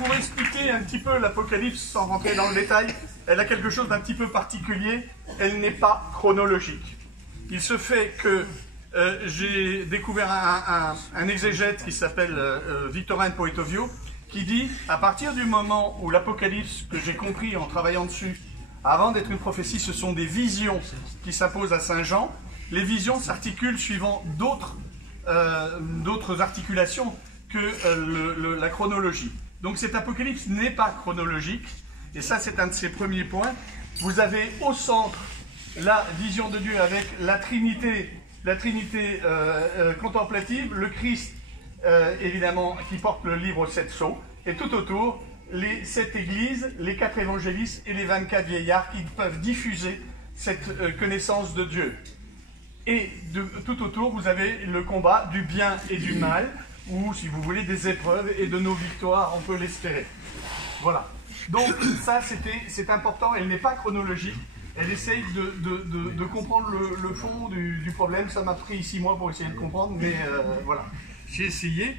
pour expliquer un petit peu l'Apocalypse sans rentrer dans le détail, elle a quelque chose d'un petit peu particulier, elle n'est pas chronologique. Il se fait que j'ai découvert un exégète qui s'appelle Victorin Poetovio, qui dit, à partir du moment où l'Apocalypse, que j'ai compris en travaillant dessus, avant d'être une prophétie, ce sont des visions qui s'imposent à Saint Jean, les visions s'articulent suivant d'autres articulations que la chronologie. Donc cet Apocalypse n'est pas chronologique, et ça c'est un de ses premiers points. Vous avez au centre la vision de Dieu avec la Trinité contemplative, le Christ évidemment qui porte le livre aux 7 sceaux, et tout autour les 7 églises, les 4 évangélistes et les 24 vieillards qui peuvent diffuser cette connaissance de Dieu. Et tout autour, vous avez le combat du bien et du mal, ou si vous voulez, des épreuves et de nos victoires, on peut l'espérer. Voilà. Donc ça, c'est important, elle n'est pas chronologique, elle essaye de comprendre le fond du problème. Ça m'a pris 6 mois pour essayer de comprendre, mais voilà, j'ai essayé.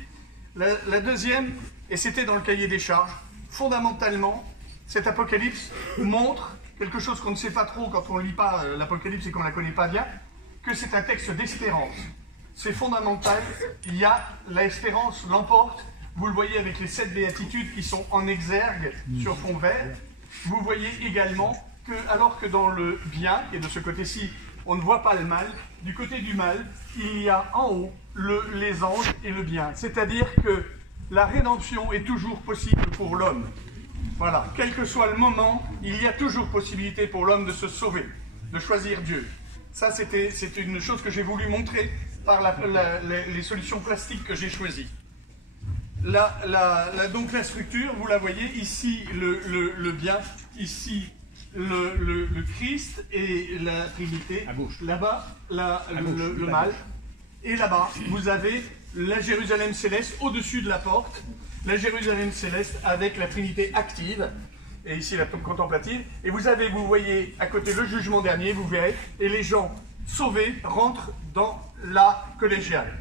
La deuxième, et c'était dans le cahier des charges, fondamentalement, cet Apocalypse montre quelque chose qu'on ne sait pas trop quand on ne lit pas l'Apocalypse et qu'on ne la connaît pas bien, que c'est un texte d'espérance. C'est fondamental, l'espérance l'emporte. Vous le voyez avec les 7 béatitudes qui sont en exergue sur fond vert. Vous voyez également que, alors que dans le bien, et de ce côté-ci, on ne voit pas le mal, du côté du mal, il y a en haut les anges et le bien. C'est-à-dire que la rédemption est toujours possible pour l'homme. Voilà, quel que soit le moment, il y a toujours possibilité pour l'homme de se sauver, de choisir Dieu. Ça, c'est une chose que j'ai voulu montrer par les solutions plastiques que j'ai choisies. Donc la structure, vous la voyez, ici le bien, ici le Christ et la Trinité, là-bas le mal, et là-bas vous avez la Jérusalem céleste au-dessus de la porte, la Jérusalem céleste avec la Trinité active, et ici la contemplative, et vous voyez à côté le jugement dernier, vous verrez, et les gens sauvés rentrent dans la collégiale.